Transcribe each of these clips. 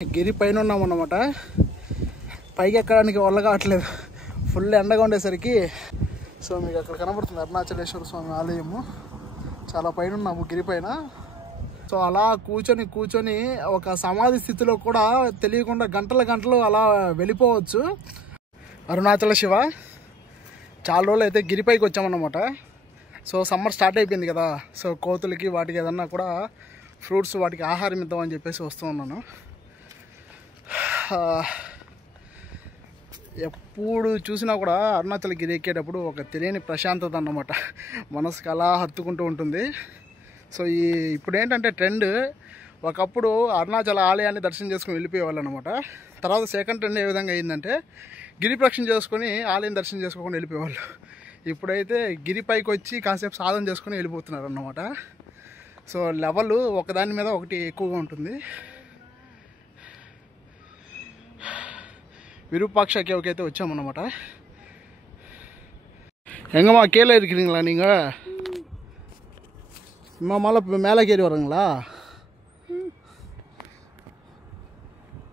గిరి పైన ఉన్నామన్నమాట. పైకి ఎక్కడానికి వల్ల కావట్లేదు, ఫుల్ ఎండగా ఉండేసరికి. సో మీకు అక్కడ కనబడుతుంది అరుణాచలేశ్వర స్వామి ఆలయము. చాలా పైన ఉన్నాము గిరి పైన. సో అలా కూర్చొని ఒక సమాధి స్థితిలో కూడా తెలియకుండా గంటలు అలా వెళ్ళిపోవచ్చు. అరుణాచల శివ. చాలా రోజులు అయితే గిరిపైకి వచ్చామన్నమాట. సో సమ్మర్ స్టార్ట్ అయిపోయింది కదా, సో కోతులకి వాటికి ఏదన్నా కూడా ఫ్రూట్స్ వాటికి ఆహారం ఇద్దామని చెప్పేసి వస్తూ ఉన్నాను. ఎప్పుడు చూసినా కూడా అరుణాచల్ గిరి ఎక్కేటప్పుడు ఒక తెలియని ప్రశాంతత అన్నమాట, మనసుకు అలా హత్తుకుంటూ ఉంటుంది. సో ఇప్పుడు ఏంటంటే ట్రెండ్, ఒకప్పుడు అరుణాచల ఆలయాన్ని దర్శనం చేసుకుని వెళ్ళిపోయేవాళ్ళు అనమాట. తర్వాత సెకండ్ ట్రెండ్ ఏ విధంగా అయిందంటే గిరి ప్రదక్షిణ చేసుకొని ఆలయం దర్శనం చేసుకోకుండా వెళ్ళిపోయేవాళ్ళు. ఇప్పుడైతే గిరి పైకి వచ్చి కాసేపు సాధన చేసుకుని వెళ్ళిపోతున్నారు అన్నమాట. సో లెవెల్ ఒకదాని మీద ఒకటి ఎక్కువగా ఉంటుంది. விருப்பாட்சா கேவுக்கு ஏற்ற வச்சோம் நம்மட்ட. எங்கம்மா கீழே இருக்கிறீங்களா நீங்கள்? இம்மா மேலே கேறி வரீங்களா?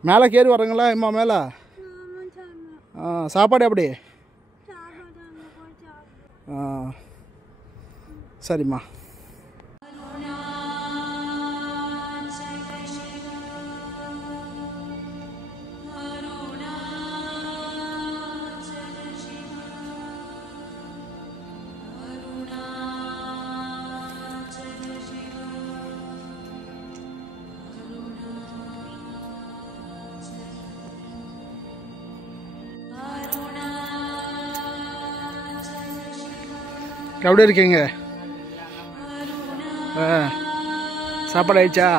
மேலே கேறி வரீங்களா இம்மா மேலே? சாப்பாடு எப்படி? சரிம்மா. எப்படி இருக்கீங்க? சாப்பாடு ஆயிடுச்சா?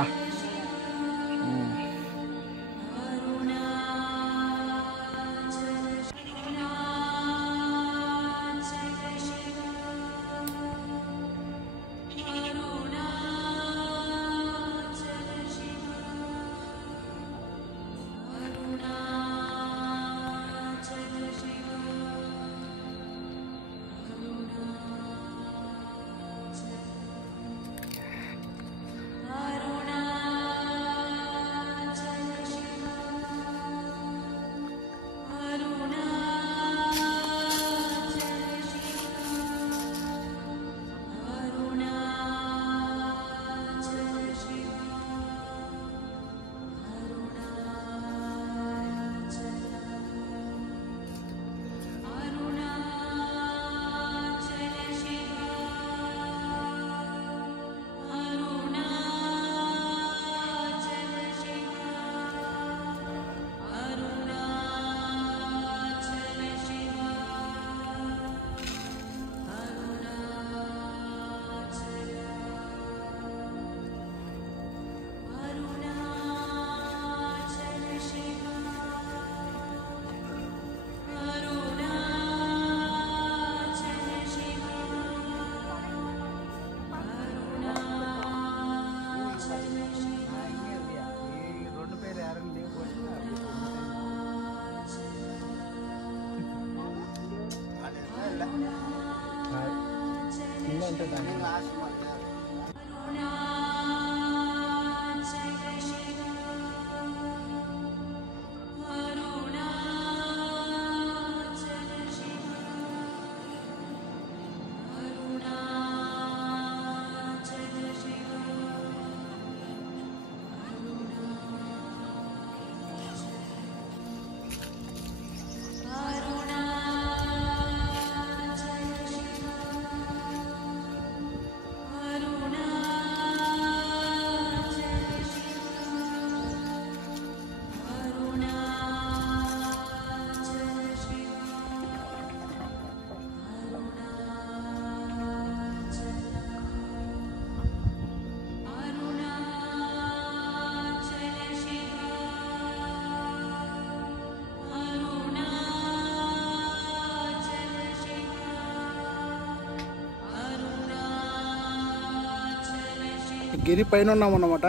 గిరి పైన ఉన్నామన్నమాట.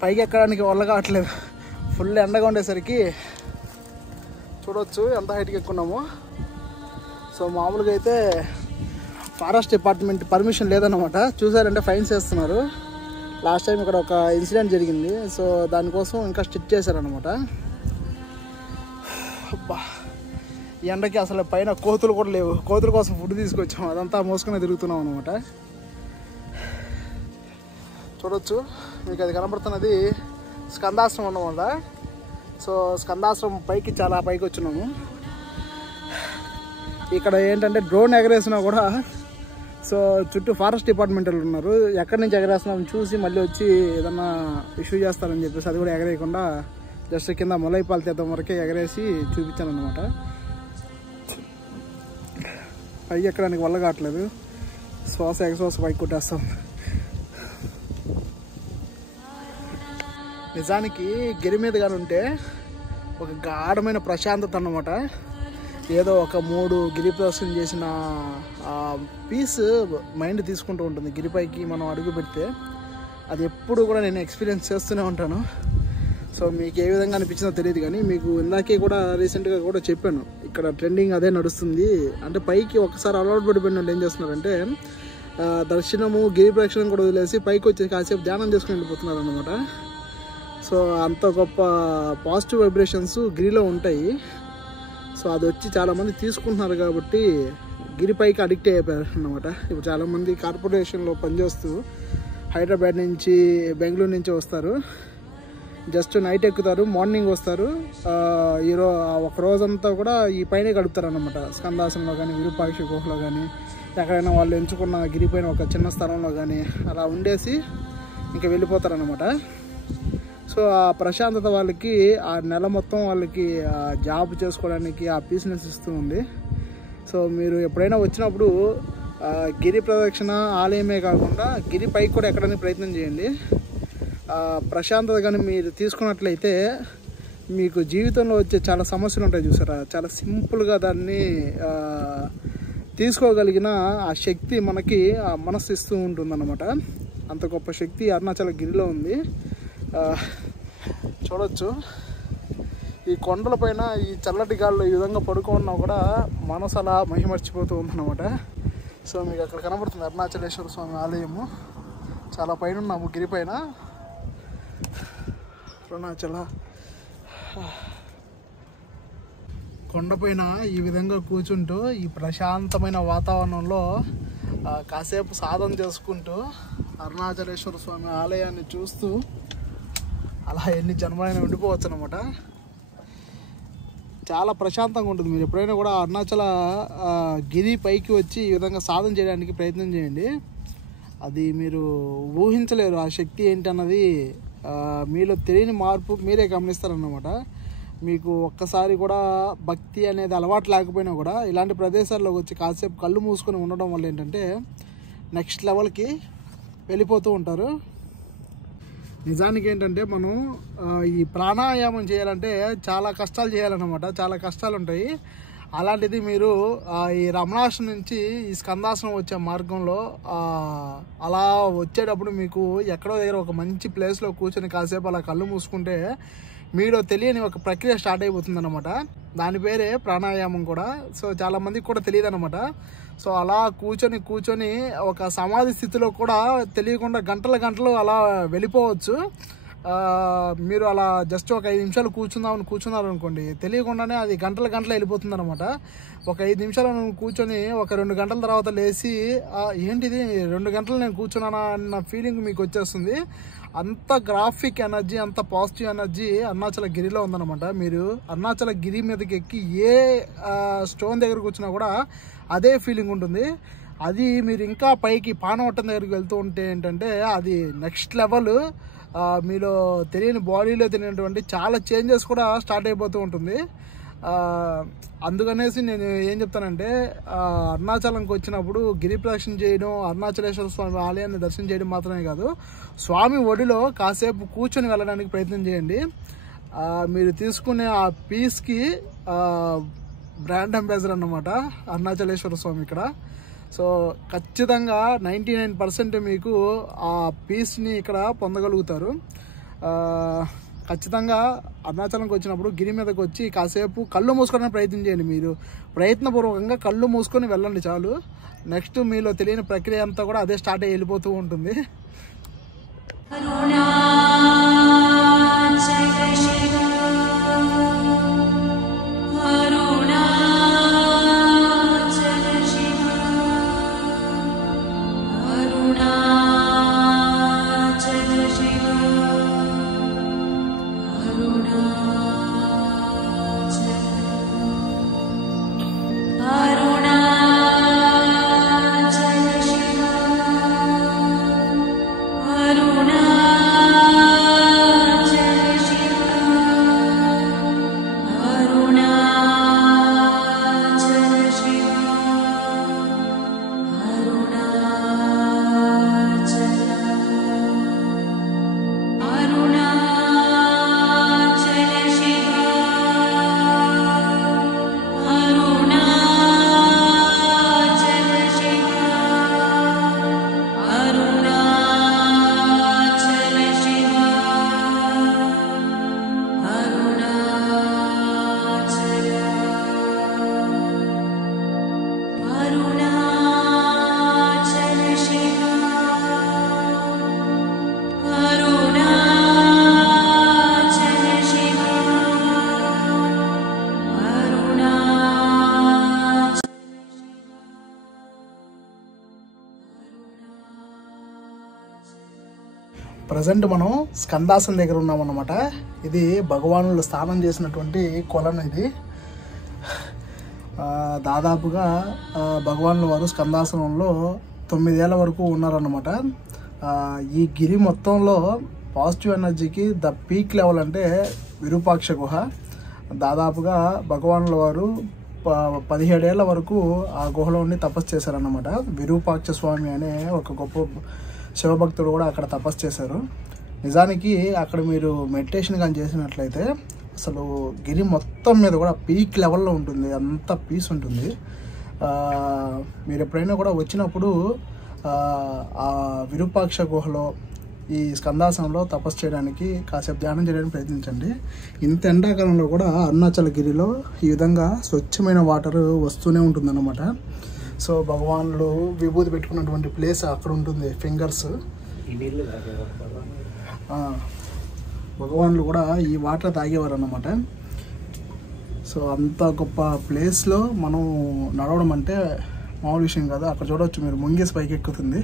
పైకి ఎక్కడానికి వల్ల కావట్లేదు, ఫుల్ ఎండగా ఉండేసరికి. చూడవచ్చు ఎంత హైట్కి ఎక్కున్నాము. సో మామూలుగా అయితే ఫారెస్ట్ డిపార్ట్మెంట్ పర్మిషన్ లేదన్నమాట. చూసారంటే ఫైన్స్ వేస్తున్నారు. లాస్ట్ టైం ఇక్కడ ఒక ఇన్సిడెంట్ జరిగింది. సో దానికోసం ఇంకా స్టిచ్ చేశారనమాట. అబ్బా, ఈ ఎండకి అసలు పైన కోతులు కూడా లేవు. కోతుల కోసం ఫుడ్ తీసుకొచ్చాము, అదంతా మోసుకునే తిరుగుతున్నాం అనమాట. చూడొచ్చు, మీకు అది కనబడుతున్నది స్కందాశ్రమం అన్నమాట. సో స్కందాశ్రమం పైకి చాలా పైకి వచ్చినాము. ఇక్కడ ఏంటంటే డ్రోన్ ఎగరేసినా కూడా సో చుట్టూ ఫారెస్ట్ డిపార్ట్మెంట్ వాళ్ళు ఉన్నారు. ఎక్కడి నుంచి ఎగరేస్తున్నాం చూసి మళ్ళీ వచ్చి ఏదన్నా ఇష్యూ చేస్తారని చెప్పేసి అది కూడా ఎగరేయకుండా జస్ట్ కింద మొలైపాలు తీద్దాం వరకే ఎగరేసి చూపించాను అనమాట. పైకి ఎక్కడానికి వల్ల కావట్లేదు, శ్వాస ఎగశ్వాస పైకి కొట్టేస్తాం. నిజానికి గిరి మీద కానీ ఉంటే ఒక గాఢమైన ప్రశాంతత అన్నమాట. ఏదో ఒక 3 గిరి ప్రదక్షిణ చేసిన పీస్ మైండ్ తీసుకుంటూ ఉంటుంది. గిరిపైకి మనం అడుగు పెడితే అది ఎప్పుడు కూడా నేను ఎక్స్పీరియన్స్ చేస్తూనే ఉంటాను. సో మీకు ఏ విధంగా అనిపించిందో తెలియదు, కానీ మీకు ఇందాకే కూడా రీసెంట్గా కూడా చెప్పాను, ఇక్కడ ట్రెండింగ్ అదే నడుస్తుంది. అంటే పైకి ఒకసారి అలవాటు పడిపోయిన వాళ్ళు ఏం చేస్తున్నారంటే దర్శనము గిరి ప్రదక్షిణం కూడా వదిలేసి పైకి వచ్చి కాసేపు ధ్యానం చేసుకుని వెళ్ళిపోతున్నారు అన్నమాట. సో అంత గొప్ప పాజిటివ్ వైబ్రేషన్స్ గిరిలో ఉంటాయి. సో అది వచ్చి చాలామంది తీసుకుంటున్నారు కాబట్టి గిరిపైకి అడిక్ట్ అయిపోయారు అన్నమాట. ఇప్పుడు చాలామంది కార్పొరేషన్లో పనిచేస్తూ హైదరాబాద్ నుంచి బెంగళూరు నుంచి వస్తారు, జస్ట్ నైట్ ఎక్కుతారు, మార్నింగ్ వస్తారు. ఒక రోజంతా కూడా ఈ పైనే గడుపుతారు అన్నమాట. స్కందాసంలో కానీ విరూపాక్ష గుహలో కానీ ఎక్కడైనా వాళ్ళు ఎంచుకున్న గిరిపైన ఒక చిన్న స్థలంలో కానీ అలా ఉండేసి ఇంకా వెళ్ళిపోతారన్నమాట. సో ఆ ప్రశాంతత వాళ్ళకి ఆ నెల మొత్తం వాళ్ళకి జాబ్ చేసుకోవడానికి ఆ పీస్నెస్ ఇస్తూ ఉంది. సో మీరు ఎప్పుడైనా వచ్చినప్పుడు గిరి ప్రదక్షిణ ఆలయమే కాకుండా గిరి పైకి కూడా ఎక్కడానికి ప్రయత్నం చేయండి. ప్రశాంతత కానీ మీరు తీసుకున్నట్లయితే మీకు జీవితంలో వచ్చే చాలా సమస్యలు ఉంటాయి చూసారా, చాలా సింపుల్గా దాన్ని తీసుకోగలిగిన ఆ శక్తి మనకి ఆ మనస్సు ఇస్తూ ఉంటుందన్నమాట. అంత గొప్ప శక్తి అరుణాచల గిరిలో ఉంది. చూడొచ్చు, ఈ కొండలపైన ఈ చల్లటి గాల్లో ఈ విధంగా పడుకున్నా కూడా మనసు అలా మహిమర్చిపోతూ ఉందన్నమాట. సో మీకు అక్కడ కనబడుతుంది అరుణాచలేశ్వర స్వామి ఆలయము. చాలా పైన ఉన్నాము గిరిపైన. అరుణాచల కొండపైన ఈ విధంగా కూర్చుంటూ ఈ ప్రశాంతమైన వాతావరణంలో కాసేపు సాధన చేసుకుంటూ అరుణాచలేశ్వర స్వామి ఆలయాన్ని చూస్తూ అలా ఎన్ని జన్మలైనా ఉండిపోవచ్చు అనమాట. చాలా ప్రశాంతంగా ఉంటుంది. మీరు ఎప్పుడైనా కూడా అరుణాచల గిరి పైకి వచ్చి ఈ విధంగా సాధన చేయడానికి ప్రయత్నం చేయండి. అది మీరు ఊహించలేరు ఆ శక్తి ఏంటన్నది. మీలో తెలియని మార్పు మీరే గమనిస్తారన్నమాట. మీకు ఒక్కసారి కూడా భక్తి అనేది అలవాటు లేకపోయినా కూడా ఇలాంటి ప్రదేశాల్లోకి వచ్చి కాసేపు కళ్ళు మూసుకొని ఉండడం వల్ల ఏంటంటే నెక్స్ట్ లెవెల్కి వెళ్ళిపోతూ ఉంటారు. నిజానికి ఏంటంటే మనం ఈ ప్రాణాయామం చేయాలంటే చాలా కష్టాలు చేయాలన్నమాట. చాలా కష్టాలు ఉంటాయి. అలాంటిది మీరు ఈ రమణాశ్రమం నుంచి ఈ స్కందాశ్రమం వచ్చే మార్గంలో అలా వచ్చేటప్పుడు మీకు ఎక్కడో దగ్గర ఒక మంచి ప్లేస్లో కూర్చొని కాసేపు అలా కళ్ళు మూసుకుంటే మీలో తెలియని ఒక ప్రక్రియ స్టార్ట్ అయిపోతుంది అనమాట. దాని పేరే ప్రాణాయామం కూడా. సో చాలామందికి కూడా తెలియదు అనమాట. సో అలా కూర్చొని ఒక సమాధి స్థితిలో కూడా తెలియకుండా గంటలు అలా వెళ్ళిపోవచ్చు. మీరు అలా జస్ట్ ఒక 5 నిమిషాలు కూర్చున్నారు అనుకోండి, తెలియకుండానే అది గంటలు వెళ్ళిపోతుంది అనమాట. ఒక 5 నిమిషాలు కూర్చొని ఒక 2 గంటల తర్వాత లేచి ఏంటిది 2 గంటలు నేను కూర్చున్నానా అన్న ఫీలింగ్ మీకు వచ్చేస్తుంది. అంత గ్రాఫిక్ ఎనర్జీ, అంత పాజిటివ్ ఎనర్జీ అరుణాచల గిరిలో ఉందన్నమాట. మీరు అరుణాచల గిరి మీదకి ఎక్కి ఏ స్టోన్ దగ్గర కూర్చున్నా కూడా అదే ఫీలింగ్ ఉంటుంది. అది మీరు ఇంకా పైకి పానవట్టం దగ్గరికి వెళ్తూ ఉంటే ఏంటంటే అది నెక్స్ట్ లెవెల్. మీలో తెలియని బాడీలో తెలియనటువంటి చాలా చేంజెస్ కూడా స్టార్ట్ అయిపోతూ ఉంటుంది. అందుకనేసి నేను ఏం చెప్తానంటే అరుణాచలంకి వచ్చినప్పుడు గిరి ప్రదక్షిణ చేయడం, అరుణాచలేశ్వర స్వామి ఆలయాన్ని దర్శనం చేయడం మాత్రమే కాదు, స్వామి ఒడిలో కాసేపు కూర్చొని వెళ్ళడానికి ప్రయత్నం చేయండి. మీరు తీసుకునే ఆ పీస్కి బ్రాండ్ అంబాసిడర్ అన్నమాట అరుణాచలేశ్వర స్వామి ఇక్కడ. సో ఖచ్చితంగా 99% మీకు ఆ పీస్ని ఇక్కడ పొందగలుగుతారు. ఖచ్చితంగా అరుణాచలంకి వచ్చినప్పుడు గిరి మీదకి వచ్చి కాసేపు కళ్ళు మూసుకోవడానికి ప్రయత్నం చేయండి. మీరు ప్రయత్నపూర్వకంగా కళ్ళు మూసుకొని వెళ్ళండి చాలు. నెక్స్ట్ మీలో తెలియని ప్రక్రియ అంతా కూడా అదే స్టార్ట్ అయ్యి వెళ్ళిపోతూ ఉంటుంది. ప్రజెంట్ మనం స్కందాసనం దగ్గర ఉన్నామన్నమాట. ఇది భగవానులు స్నానం చేసినటువంటి కొలను. ఇది దాదాపుగా భగవానుల వారు స్కందాసనంలో 9 ఏళ్ల వరకు ఉన్నారన్నమాట. ఈ గిరి మొత్తంలో పాజిటివ్ ఎనర్జీకి ద పీక్ లెవెల్ అంటే విరూపాక్ష గుహ. దాదాపుగా భగవానుల వారు 17 ఏళ్ల వరకు ఆ గుహలో ఉండి తపస్సు చేశారన్నమాట. విరూపాక్ష స్వామి అనే ఒక గొప్ప శివభక్తుడు కూడా అక్కడ తపస్సు చేశారు. నిజానికి అక్కడ మీరు మెడిటేషన్ కానీ చేసినట్లయితే అసలు గిరి మొత్తం మీద కూడా పీక్ లెవెల్లో ఉంటుంది, అంత పీస్ ఉంటుంది. మీరు ఎప్పుడైనా కూడా వచ్చినప్పుడు ఆ విరూపాక్ష గుహలో ఈ స్కందాసనంలో తపస్సు చేయడానికి కాసేపు ధ్యానం చేయడానికి ప్రయత్నించండి. ఇంత ఎండాకాలంలో కూడా అరుణాచల గిరిలో ఈ విధంగా స్వచ్ఛమైన వాటర్ వస్తూనే ఉంటుందన్నమాట. సో భగవానుడు విభూతి పెట్టుకున్నటువంటి ప్లేస్ అక్కడ ఉంటుంది. ఫింగర్స్ భగవానులు కూడా ఈ వాటర్ తాగేవారు అన్నమాట. సో అంత గొప్ప ప్లేస్లో మనం నడవడం అంటే మామూలు విషయం కాదు. అక్కడ చూడవచ్చు మీరు, ముంగేసి పైకి ఎక్కుతుంది.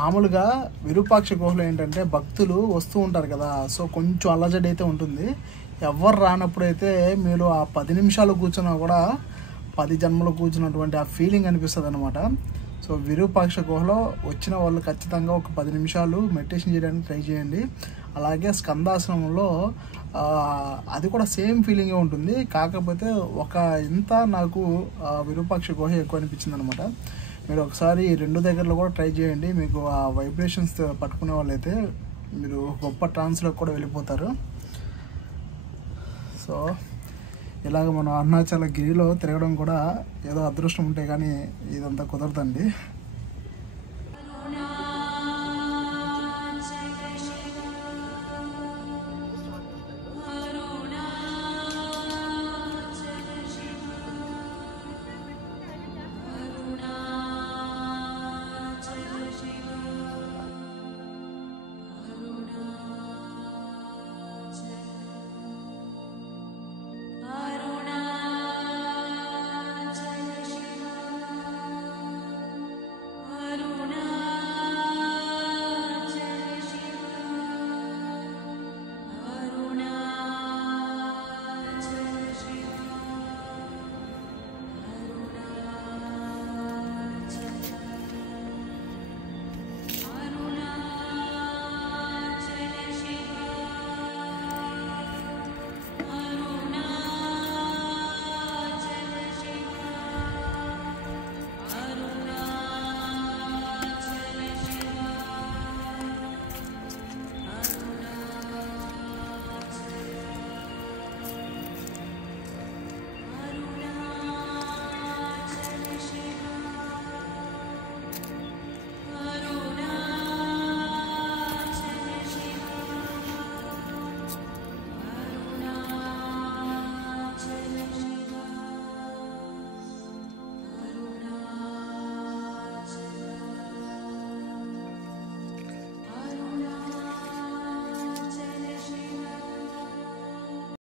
మామూలుగా విరూపాక్ష గుహలో ఏంటంటే భక్తులు వస్తూ ఉంటారు కదా, సో కొంచెం అల్లజడి అయితే ఉంటుంది. ఎవరు రానప్పుడు అయితే మీరు ఆ 10 నిమిషాలు కూర్చున్నా కూడా 10 జన్మలు కూర్చున్నటువంటి ఆ ఫీలింగ్ అనిపిస్తుంది అనమాట. సో విరూపాక్ష గుహలో వచ్చిన వాళ్ళు ఖచ్చితంగా ఒక 10 నిమిషాలు మెడిటేషన్ చేయడానికి ట్రై చేయండి. అలాగే స్కందాశ్రమంలో అది కూడా సేమ్ ఫీలింగే ఉంటుంది. కాకపోతే నాకు విరూపాక్ష గుహ ఎక్కువ అనిపించింది అనమాట. మీరు ఒకసారి 2 దగ్గరలో కూడా ట్రై చేయండి. మీకు ఆ వైబ్రేషన్స్ పట్టుకునే వాళ్ళైతే మీరు గొప్ప ట్రాన్స్లోకి కూడా వెళ్ళిపోతారు. సో ఇలాగ మనం అరుణాచల గిరిలో తిరగడం కూడా ఏదో అదృష్టం ఉంటే కానీ ఇదంతా కుదరదండి.